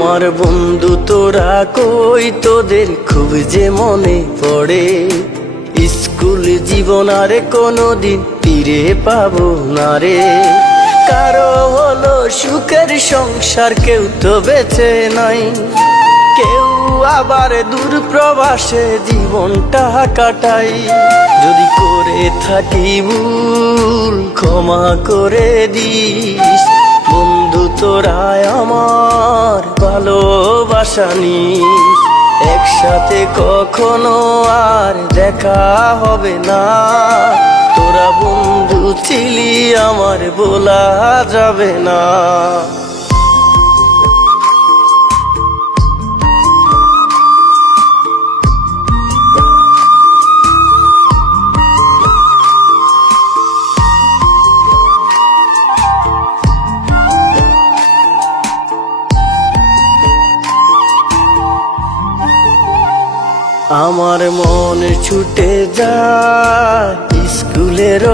আমার বন্ধু তোরা কই, তোদের খুব যে মনে পড়ে। স্কুল জীবন আর কোনোদিন ফিরে পাবো না রে। কারো হলো সুখের সংসার, কেউ তো বেঁচে নাই, কেউ আবার দূর প্রবাসে জীবনটা কাটাই। যদি করে থাকি ভুল ক্ষমা করে দিস বন্ধু, তোরা আমার ভালোবাসা নিস। একসাথে কখনো আর দেখা হবে না, তোরা বন্ধু ছিলি আমার বলা যাবে না। আমার মন ছুটে যায় স্কুলের